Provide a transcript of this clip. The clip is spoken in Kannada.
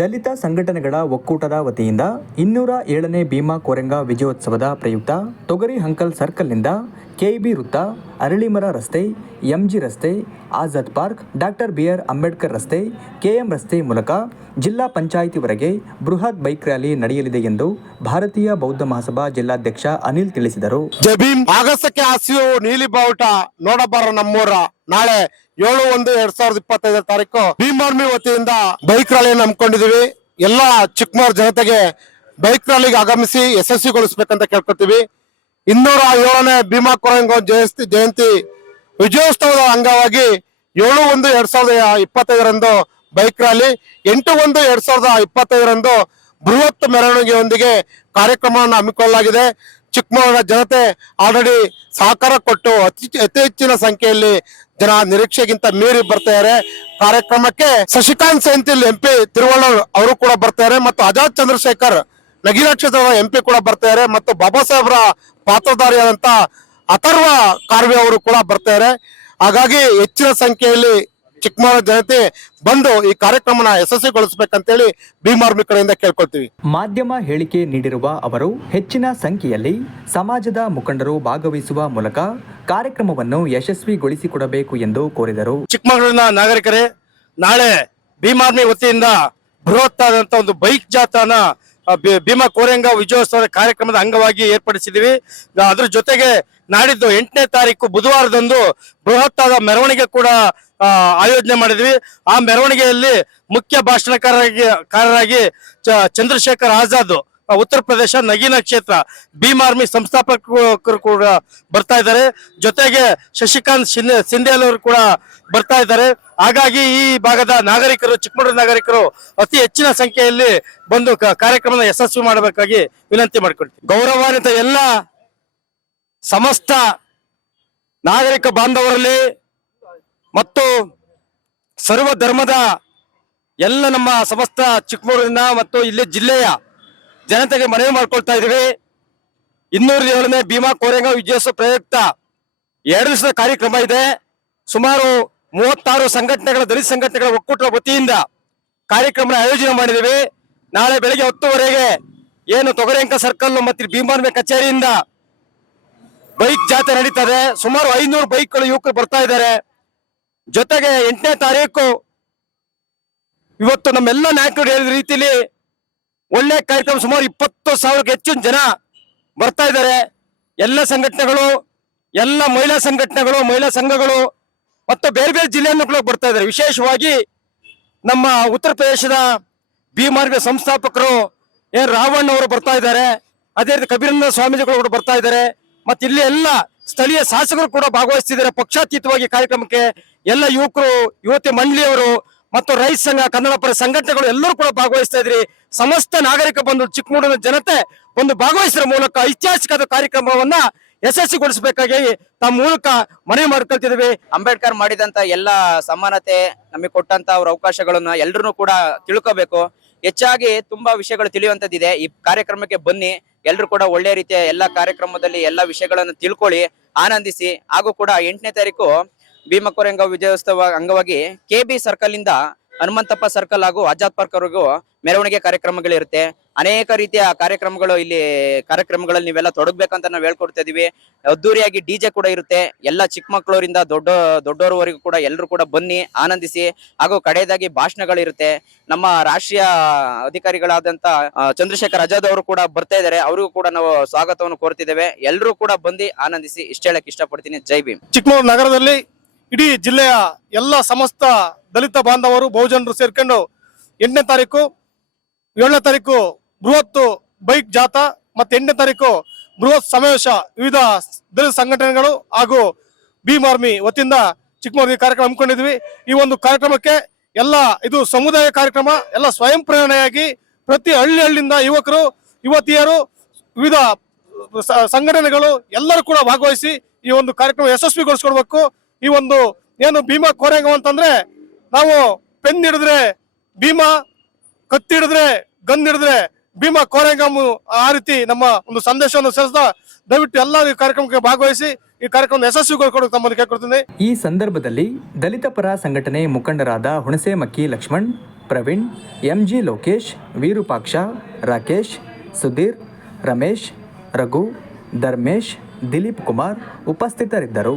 ದಲಿತ ಸಂಘಟನೆಗಳ ಒಕ್ಕೂಟದ ವತಿಯಿಂದ ಇನ್ನೂರ ಏಳನೇ ಭೀಮಾ ಕೊರೆಂಗ ವಿಜಯೋತ್ಸವದ ಪ್ರಯುಕ್ತ ತೊಗರಿ ಹಂಕಲ್ ಸರ್ಕಲ್ನಿಂದ ಕೆಇಬಿ ವೃತ್ತ, ಅರಳಿಮರ ರಸ್ತೆ, ಎಂಜಿ ರಸ್ತೆ, Azad park, doctor B R Ambedkar ರಸ್ತೆ, ಕೆಎಂ ರಸ್ತೆ ಮೂಲಕ ಜಿಲ್ಲಾ ಪಂಚಾಯಿತಿವರೆಗೆ ಬೃಹತ್ ಬೈಕ್ ರ್ಯಾಲಿ ನಡೆಯಲಿದೆ ಎಂದು ಭಾರತೀಯ ಬೌದ್ಧ ಮಹಾಸಭಾ ಜಿಲ್ಲಾಧ್ಯಕ್ಷ ಅನಿಲ್ ತಿಳಿಸಿದರು. ಆಗಸಕ್ಕೆ ನೀಲಿ ಬಾವುಟ ನೋಡಬಾರ ನಮ್ಮೂರ. ನಾಳೆ ಏಳು ಒಂದು ಎರಡ್ ಸಾವಿರದ ಇಪ್ಪತ್ತೈದರ ತಾರೀಕು ಭೀಮಾರ್ಮಿ ವತಿಯಿಂದ ಬೈಕ್ ರ್ಯಾಲಿಯನ್ನು ಹಮ್ಮಿಕೊಂಡಿದೀವಿ ಎಲ್ಲಾ ಚಿಕ್ಕಮಗಳೂರು ಜನತೆಗೆ ಬೈಕ್ ರ್ಯಾಲಿಗೆ ಆಗಮಿಸಿ ಯಶಸ್ವಿಗೊಳಿಸ್ಬೇಕಂತ ಕೇಳ್ಕೊತೀವಿ. ಇನ್ನೂರ ಏಳನೇ ಭೀಮಾ ಕೊರಂಗ ಜಯಂತಿ ಜಯಂತಿ ವಿಜಯೋತ್ಸವದ ಅಂಗವಾಗಿ ಏಳು ಒಂದು ಎರಡ್ ಸಾವಿರದ ಇಪ್ಪತ್ತೈದರಂದು ಬೈಕ್ ರ್ಯಾಲಿ ಎಂಟು ಒಂದು ಎರಡ್ ಸಾವಿರದ ಇಪ್ಪತ್ತೈದರಂದು ಬೃಹತ್ ಮೆರವಣಿಗೆಯೊಂದಿಗೆ ಕಾರ್ಯಕ್ರಮವನ್ನು ಹಮ್ಮಿಕೊಳ್ಳಲಾಗಿದೆ. ಚಿಕ್ಕಮಗಳೂರಿನ ಜನತೆ ಆಲ್ರೆಡಿ ಸಹಕಾರ ಕೊಟ್ಟು ಅತಿ ಅತಿ ಹೆಚ್ಚಿನ ಸಂಖ್ಯೆಯಲ್ಲಿ ಜನ ನಿರೀಕ್ಷೆಗಿಂತ ಮೀರಿ ಬರ್ತಾರೆ ಕಾರ್ಯಕ್ರಮಕ್ಕೆ ಶಶಿಕಾಂತ್ ಸೆಂಥಿಲ್ ಎಂಪಿ ತಿರುವಳ್ಳೂರ್ ಅವರು ಕೂಡ ಬರ್ತಾರೆ ಮತ್ತು ಆಜಾದ್ ಚಂದ್ರಶೇಖರ್ ನಗಿರ ಕ್ಷೇತ್ರದ ಎಂಪಿ ಕೂಡ ಬರ್ತಾರೆ ಮತ್ತು ಬಾಬಾ ಸಾಹೇಬ್ರ ಪಾತ್ರಧಾರಿಯಾದಂತ ಅಥರ್ವ ಕಾರ್ವಿ ಅವರು ಕೂಡ ಬರ್ತಾರೆ ಹಾಗಾಗಿ ಹೆಚ್ಚಿನ ಸಂಖ್ಯೆಯಲ್ಲಿ ಚಿಕ್ಕಮಗಳೂರು ಜನತೆ ಬಂದು ಈ ಕಾರ್ಯಕ್ರಮನ ಯಶಸ್ವಿಗೊಳಿಸಬೇಕಂತೇಳಿ ಭೀಮಾರ್ಮಿ ಕಡೆಯಿಂದ ಕೇಳ್ಕೊಳ್ತೀವಿ. ಮಾಧ್ಯಮ ಹೇಳಿಕೆ ನೀಡಿರುವ ಅವರು ಹೆಚ್ಚಿನ ಸಂಖ್ಯೆಯಲ್ಲಿ ಸಮಾಜದ ಮುಖಂಡರು ಭಾಗವಹಿಸುವ ಮೂಲಕ ಕಾರ್ಯಕ್ರಮವನ್ನು ಯಶಸ್ವಿಗೊಳಿಸಿಕೊಡಬೇಕು ಎಂದು ಕೋರಿದರು. ಚಿಕ್ಕಮಗಳೂರಿನ ನಾಗರಿಕರೇ ನಾಳೆ ಭೀಮಾರ್ಮಿ ವತಿಯಿಂದ ಬೃಹತ್ ಆದಂತ ಒಂದು ಬೈಕ್ ಜಾಥಾನ ಭೀಮಾ ಕೋರೆಂಗ ವಿಜಯೋತ್ಸವದ ಕಾರ್ಯಕ್ರಮದ ಅಂಗವಾಗಿ ಏರ್ಪಡಿಸಿದೀವಿ ಆ, ಅದ್ರ ಜೊತೆಗೆ ನಾಡಿದ್ದು ಎಂಟನೇ ತಾರೀಕು ಬುಧವಾರದಂದು ಬೃಹತ್ತಾದ ಮೆರವಣಿಗೆ ಕೂಡ ಆಯೋಜನೆ ಮಾಡಿದ್ವಿ. ಆ ಮೆರವಣಿಗೆಯಲ್ಲಿ ಮುಖ್ಯ ಭಾಷಣಕಾರರಾಗಿ, ಕಾರರಾಗಿ ಚಂದ್ರಶೇಖರ್ ಆಜಾದ್ ಉತ್ತರ ಪ್ರದೇಶ ನಗೀನ ಕ್ಷೇತ್ರ, ಭೀಮ್ ಆರ್ಮಿ ಸಂಸ್ಥಾಪಕರು ಕೂಡ ಬರ್ತಾ ಇದ್ದಾರೆ. ಜೊತೆಗೆ ಶಶಿಕಾಂತ್ ಶಿಂದೆ ಸಿಂಧೇಲ್ ಅವರು ಕೂಡ ಬರ್ತಾ ಇದ್ದಾರೆ. ಹಾಗಾಗಿ ಈ ಭಾಗದ ನಾಗರಿಕರು, ಚಿಕ್ಕಮಗಳೂರು ನಾಗರಿಕರು ಅತಿ ಹೆಚ್ಚಿನ ಸಂಖ್ಯೆಯಲ್ಲಿ ಬಂದು ಕಾರ್ಯಕ್ರಮದ ಯಶಸ್ವಿ ಮಾಡಬೇಕಾಗಿ ವಿನಂತಿ ಮಾಡಿಕೊಳ್ತೀವಿ ಗೌರವಾನ್ವಿತ ಎಲ್ಲ ಸಮಸ್ತ ನಾಗರಿಕ ಬಾಂಧವರಲ್ಲಿ ಮತ್ತು ಸರ್ವ ಧರ್ಮದ ಎಲ್ಲ ನಮ್ಮ ಸಮಸ್ತ ಚಿಕ್ಕಮಗಳೂರಿನ ಮತ್ತು ಇಲ್ಲಿ ಜಿಲ್ಲೆಯ ಜನತೆಗೆ ಮನವಿ ಮಾಡ್ಕೊಳ್ತಾ ಇದ್ದೀವಿ. ಇನ್ನೂರ ಏಳನೇ ಭೀಮಾ ಕೋರೆಂಗ ವಿಜಯೋತ್ಸವ ಪ್ರಯುಕ್ತ ಎರಡು ದಿವಸದ ಕಾರ್ಯಕ್ರಮ ಇದೆ. ಸುಮಾರು ಮೂವತ್ತಾರು ಸಂಘಟನೆಗಳ, ದಲಿತ ಸಂಘಟನೆಗಳ ಒಕ್ಕೂಟದ ವತಿಯಿಂದ ಕಾರ್ಯಕ್ರಮ ಆಯೋಜನೆ ಮಾಡಿದ್ದೀವಿ. ನಾಳೆ ಬೆಳಗ್ಗೆ ಹತ್ತುವರೆಗೆ ಏನು ತೊಗರೆಂಕ ಸರ್ಕಲ್ ಮತ್ತು ಭೀಮಾನ್ಮೆ ಕಚೇರಿಯಿಂದ ಬೈಕ್ ಜಾತ್ರೆ ನಡೀತದೆ ಸುಮಾರು ಐನೂರು ಬೈಕ್ಗಳು ಯುವಕರು ಬರ್ತಾ ಇದ್ದಾರೆ. ಜೊತೆಗೆ ಎಂಟನೇ ತಾರೀಕು ಇವತ್ತು ನಮ್ಮೆಲ್ಲ ನಾಯಕರು ಹೇಳಿದ ರೀತಿಲಿ ಒಳ್ಳೆ ಕಾರ್ಯಕ್ರಮ ಸುಮಾರು ಇಪ್ಪತ್ತು ಸಾವಿರಕ್ಕೆ ಹೆಚ್ಚು ಜನ ಬರ್ತಾ ಇದ್ದಾರೆ. ಎಲ್ಲ ಸಂಘಟನೆಗಳು, ಎಲ್ಲ ಮಹಿಳಾ ಸಂಘಟನೆಗಳು, ಮಹಿಳಾ ಸಂಘಗಳು ಮತ್ತು ಬೇರೆ ಬೇರೆ ಜಿಲ್ಲೆಯನ್ನು ಕೂಡ ಬರ್ತಾ ಇದ್ದಾರೆ. ವಿಶೇಷವಾಗಿ ನಮ್ಮ ಉತ್ತರ ಪ್ರದೇಶದ ಭೀಮಾರ್ಗ ಸಂಸ್ಥಾಪಕರು ಎನ್ ರಾವಣ್ಣ ಅವರು ಬರ್ತಾ ಇದ್ದಾರೆ. ಅದೇ ರೀತಿ ಕಬೀರಂದ ಸ್ವಾಮೀಜಿಗಳು ಕೂಡ ಬರ್ತಾ ಇದ್ದಾರೆ. ಮತ್ತೆ ಇಲ್ಲಿ ಎಲ್ಲ ಸ್ಥಳೀಯ ಶಾಸಕರು ಕೂಡ ಭಾಗವಹಿಸ್ತಿದ್ದಾರೆ. ಪಕ್ಷಾತೀತವಾಗಿ ಕಾರ್ಯಕ್ರಮಕ್ಕೆ ಎಲ್ಲ ಯುವಕರು, ಯುವತಿ ಮಂಡಳಿಯವರು ಮತ್ತು ರೈತ ಸಂಘ, ಕನ್ನಡ ಪರ ಸಂಘಟನೆಗಳು ಎಲ್ಲರೂ ಕೂಡ ಭಾಗವಹಿಸ್ತಾ ಇದ್ರಿ. ಸಮಸ್ತ ನಾಗರಿಕ ಬಂಧು ಚಿಕ್ಕಮಗಳೂರಿನ ಜನತೆ ಒಂದು ಭಾಗವಹಿಸುವ ಮೂಲಕ ಐತಿಹಾಸಿಕ ಕಾರ್ಯಕ್ರಮವನ್ನ ಯಶಸ್ವಿಗೊಳಿಸಬೇಕಾಗಿ ತಮ್ಮ ಮೂಲಕ ಮನವಿ ಮಾಡ್ಕೊಳ್ತಿದ್ವಿ. ಅಂಬೇಡ್ಕರ್ ಮಾಡಿದಂತ ಎಲ್ಲ ಸಮಾನತೆ ನಮಗೆ ಕೊಟ್ಟಂತ ಅವ್ರ ಅವಕಾಶಗಳನ್ನ ಎಲ್ರು ಕೂಡ ತಿಳ್ಕೋಬೇಕು. ಹೆಚ್ಚಾಗಿ ತುಂಬಾ ವಿಷಯಗಳು ತಿಳಿಯುವಂತದ್ದಿದೆ ಈ ಕಾರ್ಯಕ್ರಮಕ್ಕೆ ಬನ್ನಿ, ಎಲ್ರು ಕೂಡ ಒಳ್ಳೆ ರೀತಿಯ ಎಲ್ಲ ಕಾರ್ಯಕ್ರಮದಲ್ಲಿ ಎಲ್ಲಾ ವಿಷಯಗಳನ್ನು ತಿಳ್ಕೊಳ್ಳಿ, ಆನಂದಿಸಿ, ಹಾಗೂ ಕೂಡ ಎಂಟನೇ ತಾರೀಕು ಭೀಮಕೊರೆಂಗ ವಿಜಯೋತ್ಸವ ಅಂಗವಾಗಿ ಕೆಬಿ ಸರ್ಕಲ್ ಇಂದ ಹನುಮಂತಪ್ಪ ಸರ್ಕಲ್ ಹಾಗೂ ಆಜಾದ್ ಪಾರ್ಕ್ ವರೆಗೂ ಮೆರವಣಿಗೆ ಕಾರ್ಯಕ್ರಮಗಳಿರುತ್ತೆ. ಅನೇಕ ರೀತಿಯ ಕಾರ್ಯಕ್ರಮಗಳು ಇಲ್ಲಿ ಕಾರ್ಯಕ್ರಮಗಳಲ್ಲಿ ನೀವೆಲ್ಲ ತೊಡಗ್ಬೇಕಂತ ನಾವು ಹೇಳ್ಕೊಡ್ತಾ ಇದೀವಿ. ಅದ್ದೂರಿಯಾಗಿ ಡಿಜೆ ಕೂಡ ಇರುತ್ತೆ. ಎಲ್ಲ ಚಿಕ್ಕ ಮಕ್ಕಳವರಿಂದ ದೊಡ್ಡ ದೊಡ್ಡವರವರೆಗೂ ಕೂಡ ಎಲ್ಲರೂ ಕೂಡ ಬನ್ನಿ, ಆನಂದಿಸಿ ಹಾಗೂ ಕಡೆಯದಾಗಿ ಭಾಷಣಗಳಿರುತ್ತೆ. ನಮ್ಮ ರಾಷ್ಟ್ರೀಯ ಅಧಿಕಾರಿಗಳಾದಂತ ಚಂದ್ರಶೇಖರ್ ಆಜಾದ್ ಅವರು ಕೂಡ ಬರ್ತಾ ಇದ್ದಾರೆ. ಅವರಿಗೂ ಕೂಡ ನಾವು ಸ್ವಾಗತವನ್ನು ಕೋರ್ತಿದ್ದೇವೆ. ಎಲ್ಲರೂ ಕೂಡ ಬಂದು ಆನಂದಿಸಿ ಇಷ್ಟ ಹೇಳಕ್ ಇಷ್ಟಪಡ್ತೀನಿ. ಜೈ ಭೀಮ್. ಚಿಕ್ಕಮಗಳೂರು ನಗರದಲ್ಲಿ ಇಡೀ ಜಿಲ್ಲೆಯ ಎಲ್ಲ ಸಮಸ್ತ ದಲಿತ ಬಾಂಧವರು, ಬಹುಜನರು ಸೇರ್ಕೊಂಡು ಎಂಟನೇ ತಾರೀಕು, ಏಳನೇ ತಾರೀಕು ಬೃಹತ್ ಬೈಕ್ ಜಾಥಾ ಮತ್ತೆ ಎಂಟನೇ ತಾರೀಕು ಬೃಹತ್ ಸಮಾವೇಶ ವಿವಿಧ ದಲಿತ ಸಂಘಟನೆಗಳು ಹಾಗೂ ಭೀಮ್ ಆರ್ಮಿ ವತಿಯಿಂದ ಚಿಕ್ಕಮಗಳೂರಿಗೆ ಕಾರ್ಯಕ್ರಮ ಹಮ್ಮಿಕೊಂಡಿದ್ವಿ. ಈ ಒಂದು ಕಾರ್ಯಕ್ರಮಕ್ಕೆ ಎಲ್ಲ ಇದು ಸಮುದಾಯ ಕಾರ್ಯಕ್ರಮ, ಎಲ್ಲ ಸ್ವಯಂ ಪ್ರೇರಣೆಯಾಗಿ ಪ್ರತಿ ಹಳ್ಳಿ ಹಳ್ಳಿಯಿಂದ ಯುವಕರು, ಯುವತಿಯರು, ವಿವಿಧ ಸಂಘಟನೆಗಳು ಎಲ್ಲರೂ ಕೂಡ ಭಾಗವಹಿಸಿ ಈ ಒಂದು ಕಾರ್ಯಕ್ರಮ ಯಶಸ್ವಿಗೊಳಿಸ್ಕೊಡ್ಬೇಕು. ಈ ಒಂದು ಏನು ಭೀಮಾ ಕೋರೆಂಗ ಅಂತಂದ್ರೆ ನಾವು ಪೆನ್ ಹಿಡಿದ್ರೆ ಭೀಮಾ, ಕತ್ತಿ ಹಿಡಿದ್ರೆ ಗನ್ ಹಿಡಿದ್ರೆ ಭೀಮಾ ಕೋರೆಂಗಮ್ ಆ ರೀತಿ ನಮ್ಮ ಒಂದು ಸಂದೇಶವನ್ನು ಸೇರಿಸ್ತಾ ದಯವಿಟ್ಟು ಎಲ್ಲ ಈ ಕಾರ್ಯಕ್ರಮಕ್ಕೆ ಭಾಗವಹಿಸಿ ಈ ಕಾರ್ಯಕ್ರಮ ಯಶಸ್ವಿಗೊಳಿಸ್ಕೊಡೋಕೆ ತಮ್ಮನ್ನು ಕೇಳ್ಕೊಡ್ತೀನಿ. ಈ ಸಂದರ್ಭದಲ್ಲಿ ದಲಿತ ಪರ ಸಂಘಟನೆ ಮುಖಂಡರಾದ ಹುಣಸೆ ಮಕ್ಕಿ ಲಕ್ಷ್ಮಣ್, ಪ್ರವೀಣ್, ಎಂಜಿ ಲೋಕೇಶ್, ವಿರೂಪಾಕ್ಷ, ರಾಕೇಶ್, ಸುಧೀರ್, ರಮೇಶ್, ರಘು, ಧರ್ಮೇಶ್, ದಿಲೀಪ್ ಕುಮಾರ್ ಉಪಸ್ಥಿತರಿದ್ದರು.